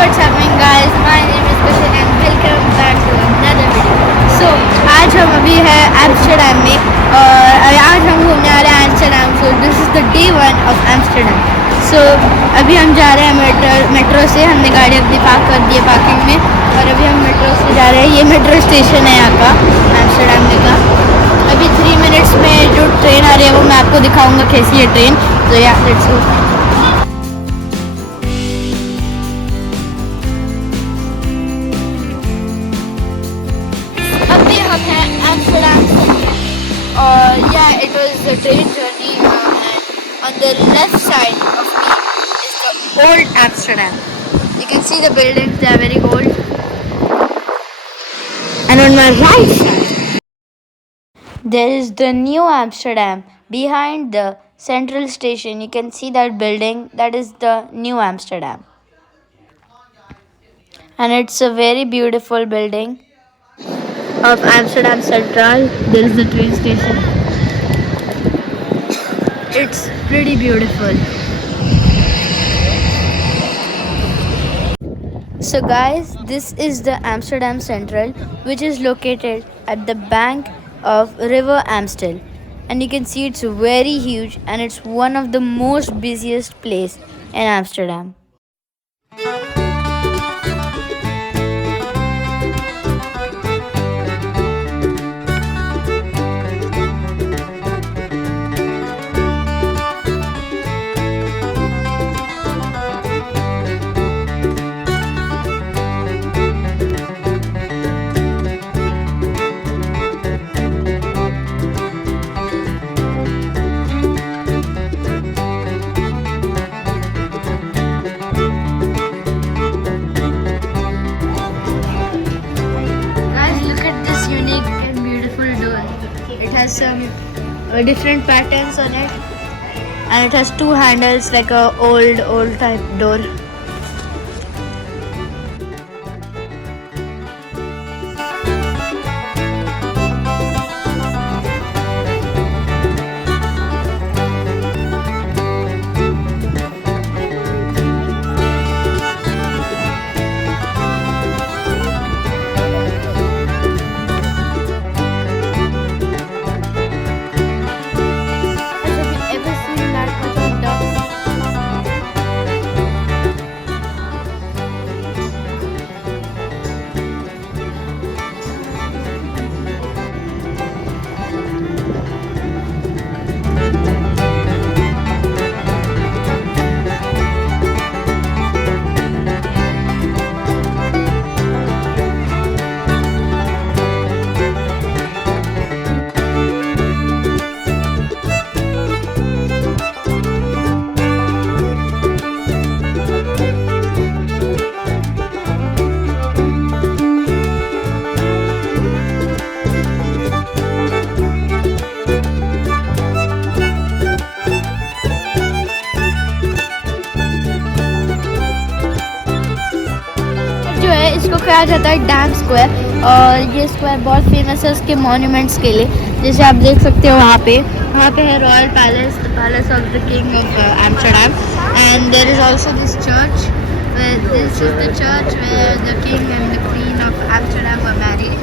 what's happening guys? My name is Kushan and welcome back to another video. So आज हम अभी है Amsterdam में और आज हम घूमने आ रहे हैं Amsterdam. So this is the day 1 of Amsterdam. So अभी हम जा रहे हैं मेट्रो से. हमने गाड़ी अपनी पार्क कर दी है पार्किंग में और अभी हम मेट्रो से जा रहे हैं. ये मेट्रो स्टेशन है यहाँ का एम्स्टर्डम में का. अभी 3 मिनट्स में जो ट्रेन आ रही है वो मैं आपको दिखाऊंगा कैसी है ट्रेन. तो या लेट्स गो. अभी हम हैं एम्स्टर्डम और yeah it was a train journey and on the left side of me is the old Amsterdam. You can see the buildings, they are very old. And on my right side there is the new Amsterdam. Behind the central station you can see that building, that is the new Amsterdam. And it's a very beautiful building of Amsterdam Central. There is the train station. It's pretty beautiful. So guys, this is the Amsterdam Central, which is located at the bank of River Amstel. And you can see it's very huge and it's one of the most busiest place in Amsterdam. It has some different patterns on it and it has two handles like a old type door. इसको कहा जाता है dam square और ये square बहुत famous है उसके monuments के लिए. जैसे आप देख सकते हो वहाँ पे है royal palace, the palace of the king of Amsterdam. And there is also this church. This is the church where the king and the queen of Amsterdam were married.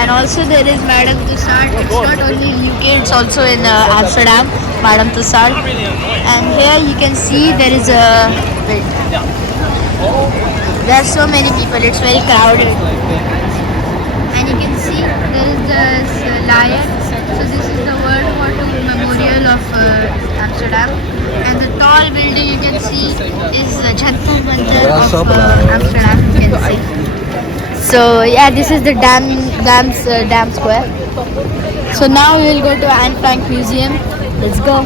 And also there is Madame Tussauds. It's not only in UK, it's also in Amsterdam, Madame Tussauds. And here you can see there is a there are so many people, it's very crowded. And you can see there is this lion. So this is the World War II memorial of Amsterdam. And the tall building you can see is the Jantar Mantar of Amsterdam, you can see. So yeah, this is the dam square. So now we will go to Anne Frank Museum. Let's go.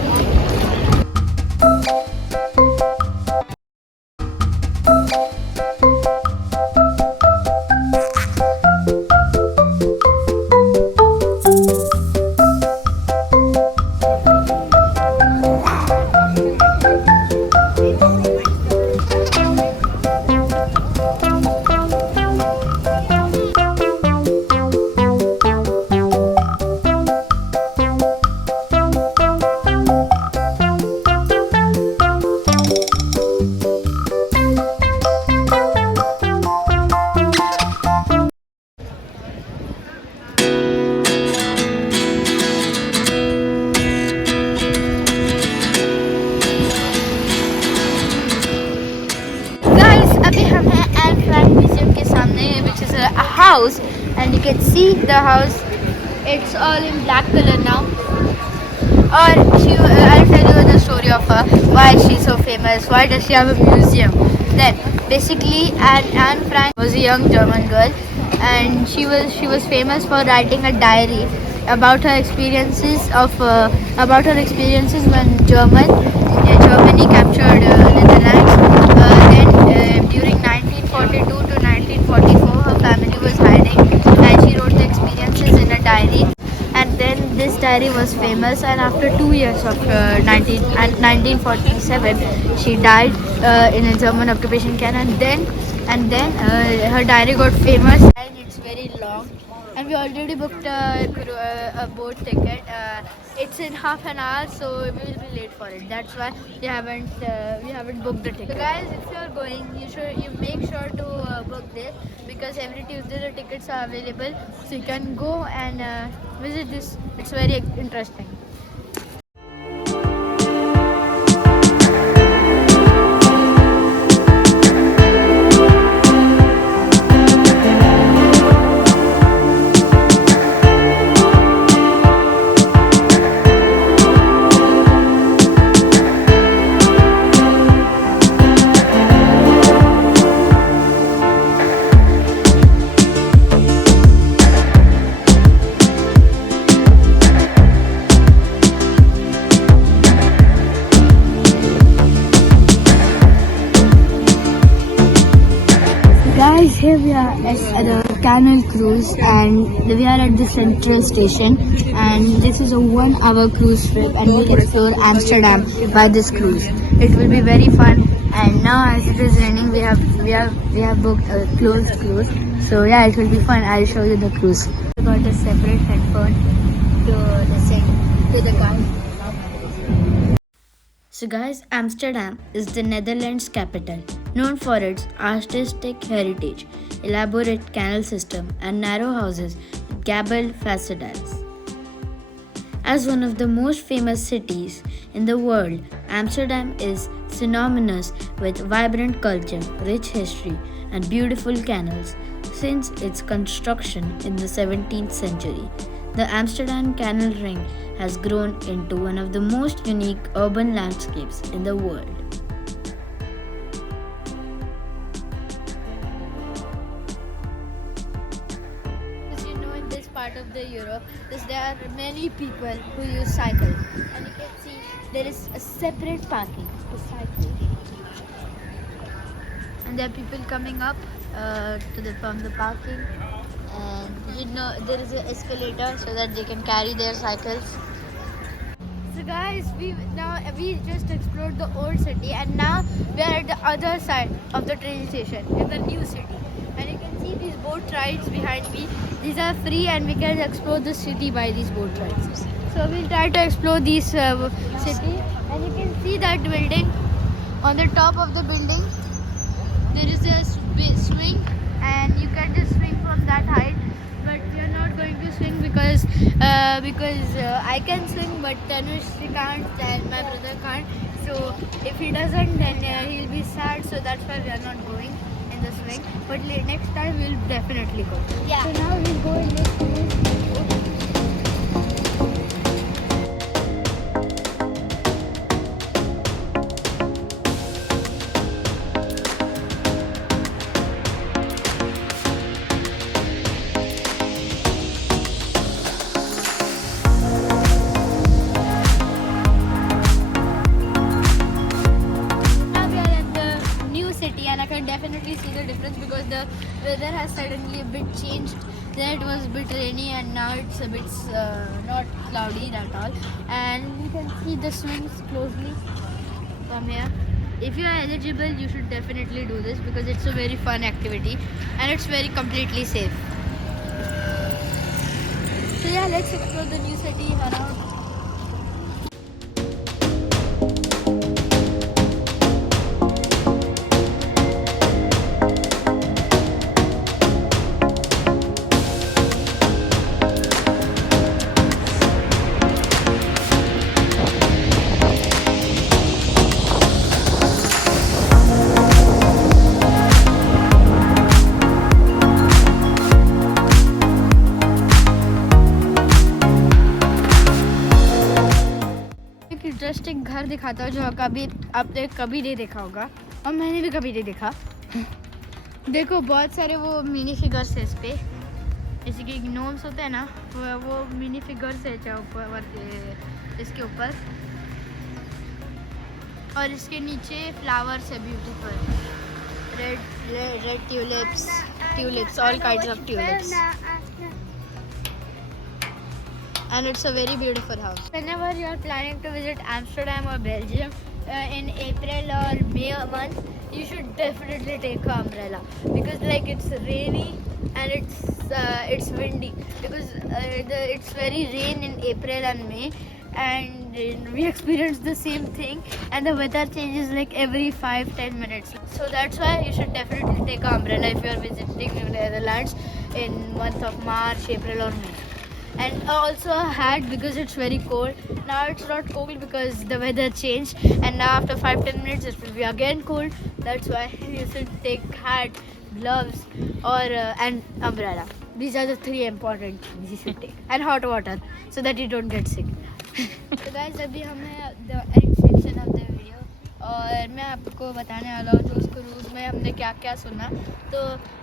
house, and you can see the house. It's all in black color now. Or I'll tell you the story of her, why she's so famous, why does she have a museum. Then basically Anne Frank was a young German girl, and she was famous for writing a diary about her experiences when Germany captured Netherlands. Then during 1942 to 1944, her family was hiding, and she wrote the experiences in a diary. And then this diary was famous, and after 2 years of 1947, she died in a German occupation camp. And then her diary got famous, and it's very long, and we already booked a boat ticket. It's in half an hour, so we will be late for it. That's why we haven't booked the ticket. So guys, if you are going, you make sure to book this, because every Tuesday the tickets are available, so you can go and visit this. It's very interesting. Guys, here we are at the Canal Cruise, and we are at the Central Station, and this is a 1 hour cruise trip, and we'll explore Amsterdam by this cruise. It will be very fun, and now as it is raining, we have booked a closed cruise, so yeah, it will be fun. I'll show you the cruise. We got a separate headphone to listen to the guide. So guys, Amsterdam is the Netherlands capital, known for its artistic heritage, elaborate canal system, and narrow houses with gabled facades. As one of the most famous cities in the world, Amsterdam is synonymous with vibrant culture, rich history, and beautiful canals since its construction in the 17th century. The Amsterdam Canal Ring has grown into one of the most unique urban landscapes in the world. As you know, in this part of the Europe, there are many people who use cycle, and you can see there is a separate parking for cycle, and there are people coming up from the parking. And there is an escalator so that they can carry their cycles. So guys, we just explored the old city, and now we are at the other side of the train station in the new city. And you can see these boat rides behind me. These are free, and we can explore the city by these boat rides. So we'll try to explore this city, and you can see that building. On the top of the building, there is a swing, and you can just swing from that height. But we are not going to swing because I can swing, but Tanush can't, and my brother can't. So if he doesn't, then he'll be sad. So that's why we are not going in the swing. But next time we'll definitely go. Yeah. So now we'll go in this swing. And I can definitely see the difference because the weather has suddenly a bit changed. There it was a bit rainy, and now it's a bit not cloudy at all. And you can see the swings closely from here. If you are eligible, you should definitely do this because it's a very fun activity and it's very completely safe. So yeah, let's explore the new city around. घर दिखाता हूँ जो कभी आपने कभी नहीं देखा होगा और मैंने भी कभी नहीं देखा। देखो बहुत सारे वो मिनी फिगर्स है इस पे, जैसे कि ग्नोम्स होते हैं ना, वो मिनी फिगर्स है जो ऊपर इसके ऊपर, और इसके नीचे फ्लावर्स है beautiful, red tulips, all kinds of tulips, and it's a very beautiful house. Whenever you are planning to visit Amsterdam or Belgium in April or May month, you should definitely take an umbrella, because like it's rainy and it's windy, because it's very rain in April and May, and we experience the same thing, and the weather changes like every 5-10 minutes. So that's why you should definitely take an umbrella if you are visiting the Netherlands in month of March, April or May. And also a hat, because it's very cold. Now it's not cold because the weather changed, and now after 5-10 minutes it will be again cold. That's why you should take hat, gloves, or and umbrella. These are the 3 important things you should take, and hot water so that you don't get sick. So guys, अभी हमें the end section of the video, और मैं आपको बताने वाला हूँ जो उस क्रूज़ में हमने क्या क्या सुना। तो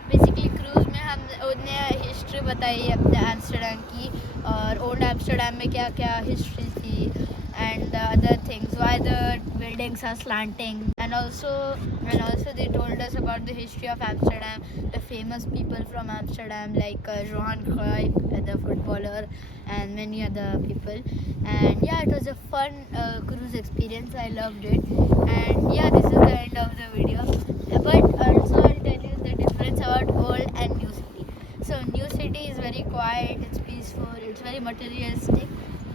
बेसिकली क्रूज़ में हमने हिस्ट्री बताई अपने एम्स्टर्डम की, और ओल्ड एम्स्टर्डम में क्या क्या हिस्ट्री थी, and the other things, why the buildings are slanting, and also they told us about the history of Amsterdam, the famous people from Amsterdam like Johan Cruyff, the footballer, and many other people. And yeah, it was a fun cruise experience. I loved it. And yeah, this is the end of the video, but also I'll tell you the difference about old and new city. So new city is very quiet, it's peaceful, it's very materialistic.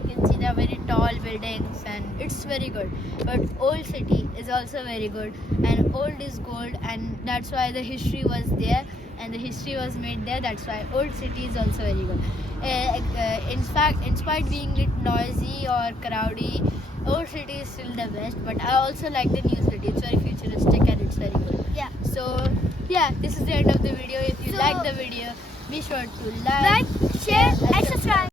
You can see the very tall buildings and it's very good. But old city is also very good, and old is gold, and that's why the history was there and the history was made there. That's why old city is also very good. In fact, in spite of being little noisy or crowdy, old city is still the best. But I also like the new city. It's very futuristic and it's very good. Yeah. So yeah, this is the end of the video. If you like the video, be sure to like, share, and subscribe.